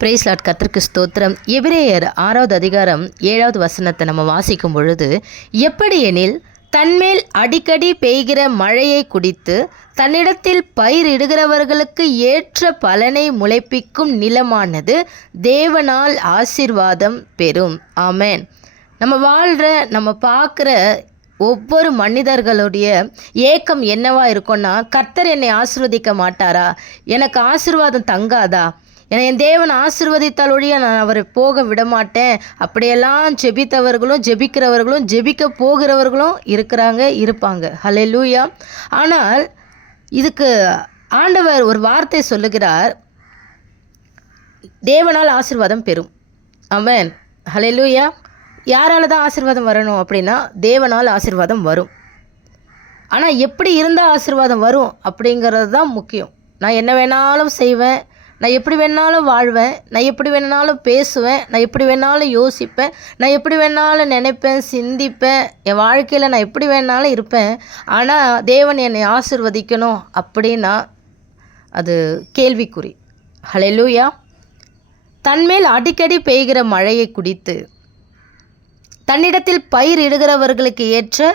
Price Lord, கர்த்தருக்கு ஸ்தோத்திரம். எபிரேயர் 6வது அதிகாரம் 7வது வசனத்தை நம்ம வாசிக்கும் பொழுது, எப்படி எனில் தன்மேல் அடிக்கடி பெய்கிற மழையை குடித்து தன்னிடத்தில் பயிரிடுகிறவர்களுக்கு ஏற்ற பலனை முளைப்பிக்கும் நிலமானது தேவனால் ஆசீர்வாதம் பெறும். ஆமென். நம்ம பார்க்குற ஒவ்வொரு மனிதர்களுடைய ஏக்கம் என்னவா இருக்கும்னா, கர்த்தர் என்னை ஆசீர்வதிக்க மாட்டாரா, எனக்கு ஆசீர்வாதம் தங்காதா, என் தேவன் ஆசீர்வதித்தால் ஒழிய நான் அவரை போக விடமாட்டேன். அப்படியெல்லாம் ஜெபிக்கிறவர்களும் ஜெபிக்க போகிறவர்களும் இருப்பாங்க. ஹல்லேலூயா. ஆனால் இதுக்கு ஆண்டவர் ஒரு வார்த்தை சொல்லுகிறார், தேவனால் ஆசீர்வாதம் பெறும். ஆமென். ஹல்லேலூயா. யாரால தான் ஆசீர்வாதம் வரணும் அப்படின்னா, தேவனால் ஆசீர்வாதம் வரும். ஆனால் எப்படி இருந்தால் ஆசீர்வாதம் வரும் அப்படிங்கிறது தான் முக்கியம். நான் என்ன வேணாலும் செய்வேன், நான் எப்படி வேணாலும் வாழ்வேன், நான் எப்படி வேணாலும் பேசுவேன், நான் எப்படி வேணாலும் யோசிப்பேன், நான் எப்படி வேணாலும் நினைப்பேன், சிந்திப்பேன், என் வாழ்க்கையில் நான் எப்படி வேணாலும் இருப்பேன். ஆனால் தேவன் என்னை ஆசீர்வதிக்கணும் அப்படின்னா அது கேள்விக்குறி. ஹல்லேலூயா. தன்மேல் அடிக்கடி பெய்கிற மழையை குடித்து தன்னிடத்தில் பயிரிடுகிறவர்களுக்கு ஏற்ற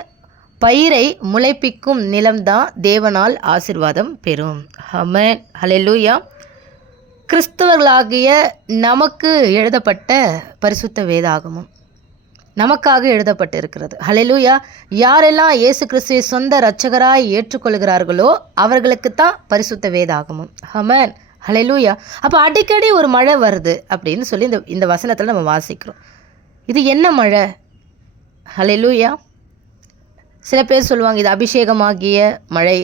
பயிரை முளைப்பிக்கும் நிலம்தான் தேவனால் ஆசீர்வாதம் பெறும். ஆமென். ஹல்லேலூயா. கிறிஸ்தவர்களாகிய நமக்கு எழுதப்பட்ட பரிசுத்த வேதாகமம் நமக்காக எழுதப்பட்டு இருக்கிறது. ஹல்லேலூயா. யாரெல்லாம் இயேசு கிறிஸ்துவை சொந்த இரட்சகராய் ஏற்றுக்கொள்கிறார்களோ அவர்களுக்குத்தான் பரிசுத்த வேதாகமம். ஆமென். ஹல்லேலூயா. அப்போ அடிக்கடி ஒரு மழை வருது அப்படின்னு சொல்லி இந்த வசனத்தில் நம்ம வாசிக்கிறோம். இது என்ன மழை? ஹல்லேலூயா. சில பேர் சொல்லுவாங்க, இது அபிஷேகமாகிய மழை,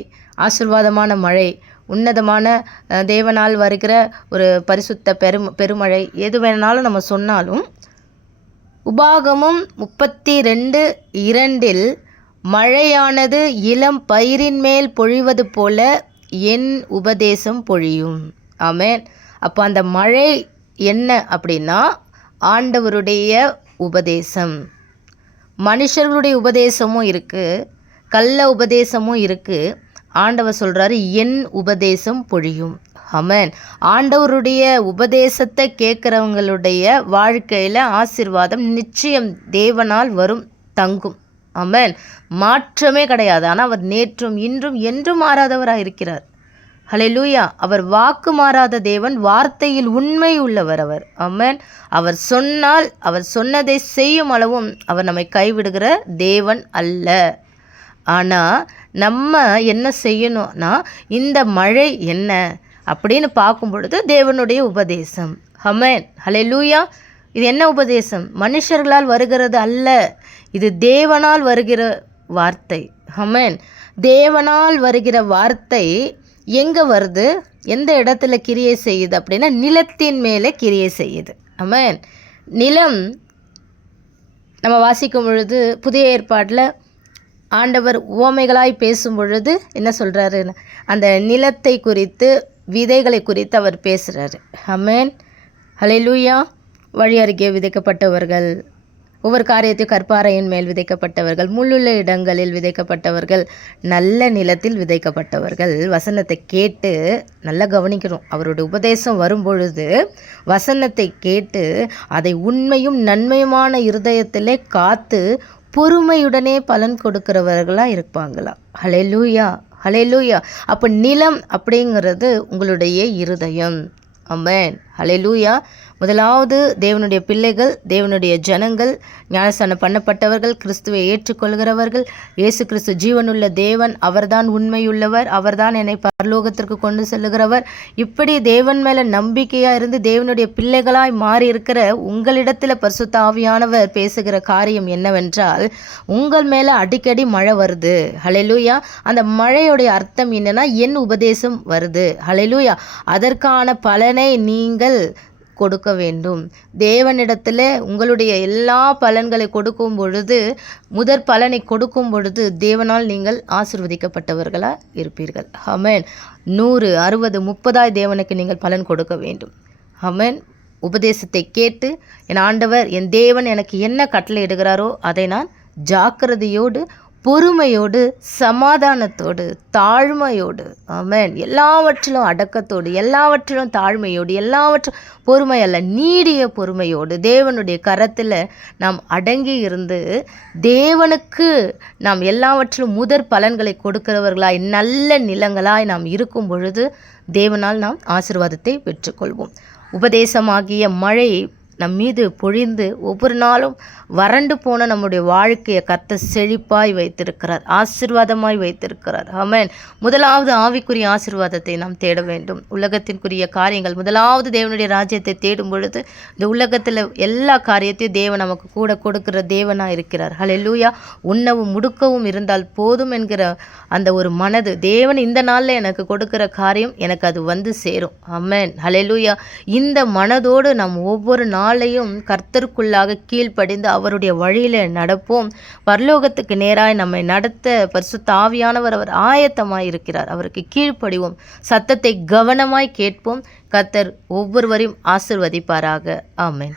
ஆசீர்வாதமான மழை, உன்னதமான தேவனால் வருகிற ஒரு பரிசுத்த பெருமழை. எது வேணாலும் நம்ம சொன்னாலும், உபாகமம் 32:2 மழையானது இளம் பயிரின் மேல் பொழிவது போல என் உபதேசம் பொழியும். ஆமென். அப்போ அந்த மழை என்ன அப்படின்னா, ஆண்டவருடைய உபதேசம். மனுஷர்களுடைய உபதேசமும் இருக்குது, கள்ள உபதேசமும் இருக்குது. ஆண்டவர் சொல்கிறாரு, என் உபதேசம் பொழியும். ஆமென். ஆண்டவருடைய உபதேசத்தை கேட்குறவங்களுடைய வாழ்க்கையில் ஆசீர்வாதம் நிச்சயம் தேவனால் வரும், தங்கும். ஆமென். மாற்றமே கிடையாது. ஆனால் அவர் நேற்றும் இன்றும் என்றும் மாறாதவராக இருக்கிறார். ஹல்லேலூயா. அவர் வாக்கு மாறாத தேவன், வார்த்தையில் உண்மை உள்ளவர் அவர். ஆமென். அவர் சொன்னால் அவர் சொன்னதை செய்யும் அளவும் அவர் நம்மை கைவிடுகிற தேவன் அல்ல. ஆனால் நம்ம என்ன செய்யணும்னா, இந்த மழை என்ன அப்படின்னு பார்க்கும் பொழுது தேவனுடைய உபதேசம். ஆமென். ஹல்லேலூயா. இது என்ன உபதேசம்? மனுஷர்களால் வருகிறது அல்ல, இது தேவனால் வருகிற வார்த்தை. ஆமென். தேவனால் வருகிற வார்த்தை எங்கே வருது, எந்த இடத்துல கிரியை செய்யுது அப்படின்னா, நிலத்தின் மேலே கிரியை செய்யுது. ஆமென். நிலம் நம்ம வாசிக்கும் பொழுது புதிய ஏற்பாட்டில் ஆண்டவர் உவமைகளாய் பேசும் பொழுது என்ன சொல்கிறாரு, அந்த நிலத்தை குறித்து, விதைகளை குறித்து அவர் பேசுகிறாரு. ஆமென். ஹல்லேலூயா. வழி அருகே விதைக்கப்பட்டவர்கள், ஒவ்வொரு காரியத்தையும் கற்பாறையின் மேல் விதைக்கப்பட்டவர்கள், முள்ளுள்ள இடங்களில் விதைக்கப்பட்டவர்கள், நல்ல நிலத்தில் விதைக்கப்பட்டவர்கள். வசனத்தை கேட்டு நல்லா கவனிக்கணும். அவருடைய உபதேசம் வரும்பொழுது வசனத்தை கேட்டு அதை உண்மையும் நன்மையுமான இருதயத்திலே காத்து பொறுமையுடனே பலன் கொடுக்கிறவர்களாக இருப்பாங்களா. ஹல்லேலூயா. ஹல்லேலூயா. அப்போ நிலம் அப்படிங்கிறது உங்களுடைய இருதயம். ஆமென். ஹல்லேலூயா. முதலாவது தேவனுடைய பிள்ளைகள், தேவனுடைய ஜனங்கள், ஞானஸ்நானம் பண்ணப்பட்டவர்கள், கிறிஸ்துவை ஏற்றுக்கொள்கிறவர்கள். இயேசு கிறிஸ்து ஜீவனுள்ள தேவன், அவர்தான் உண்மையுள்ளவர், அவர்தான் என்னை பரலோகத்திற்கு கொண்டு செல்லுகிறவர். இப்படி தேவன் மேலே நம்பிக்கையாக இருந்து தேவனுடைய பிள்ளைகளாய் மாறி இருக்கிற உங்களிடத்தில் பரிசுத்த ஆவியானவர் பேசுகிற காரியம் என்னவென்றால், உங்கள் மேலே அடிக்கடி மழை வருது. ஹல்லேலூயா. அந்த மழையுடைய அர்த்தம் என்னன்னா, என் உபதேசம் வருது. ஹல்லேலூயா. அதற்கான பலனை நீங்கள் கொடுக்க வேண்டும். தேவனிடத்தில் உங்களுடைய எல்லா பலன்களை கொடுக்கும் பொழுது, முதற் பலனை கொடுக்கும் பொழுது தேவனால் நீங்கள் ஆசீர்வதிக்கப்பட்டவர்களாக இருப்பீர்கள். ஆமென். 100, 60, 30 தேவனுக்கு நீங்கள் பலன் கொடுக்க வேண்டும். ஆமென். உபதேசத்தை கேட்டு, என் ஆண்டவர், என் தேவன் எனக்கு என்ன கட்டளை இடுகிறாரோ அதை நான் ஜாக்கிரதையோடு பொறுமையோடு, சமாதானத்தோடு, தாழ்மையோடு, ஆமென், எல்லாவற்றிலும் அடக்கத்தோடு, எல்லாவற்றிலும் தாழ்மையோடு, எல்லாவற்றும் பொறுமை அல்ல, நீடிய பொறுமையோடு தேவனுடைய கரத்தில் நாம் அடங்கி இருந்து தேவனுக்கு நாம் எல்லாவற்றிலும் முதற் பலன்களை கொடுக்கிறவர்களாய், நல்ல நிலங்களாய் நாம் இருக்கும் பொழுது தேவனால் நாம் ஆசீர்வாதத்தை பெற்றுக்கொள்வோம். உபதேசமாகிய மழை நம் மீது பொழிந்து ஒவ்வொரு நாளும் வறண்டு போன நம்முடைய வாழ்க்கையை கர்த்தர் செழிப்பாய் வைத்திருக்கிறார், ஆசீர்வாதமாய் வைத்திருக்கிறார். ஆமென். முதலாவது ஆவிக்குரிய ஆசீர்வாதத்தை நாம் தேட வேண்டும். உலகத்திற்குரிய காரியங்கள், முதலாவது தேவனுடைய ராஜ்யத்தை தேடும் பொழுது இந்த உலகத்தில் எல்லா காரியத்தையும் தேவன் நமக்கு கூட கொடுக்கிற தேவனாக இருக்கிறார். ஹல்லேலூயா. உண்ணவும் முடுக்கவும் இருந்தால் போதும் என்கிற அந்த ஒரு மனது, தேவன் இந்த நாளில் எனக்கு கொடுக்கிற காரியம் எனக்கு அது வந்து சேரும். ஆமென். ஹல்லேலூயா. இந்த மனதோடு நாம் ஒவ்வொரு நாளையும் கர்த்தருக்குள்ளாக கீழ்ப்படிந்து அவருடைய வழியில் நடப்போம். பரலோகத்துக்கு நேராய் நம்மை நடத்த பரிசுத்த ஆவியானவர் அவர் ஆயத்தமாய் இருக்கிறார். அவருக்கு கீழ்ப்படிவோம், சத்தத்தை கவனமாய் கேட்போம். கர்த்தர் ஒவ்வொருவரையும் ஆசீர்வதிப்பாராக. ஆமென்.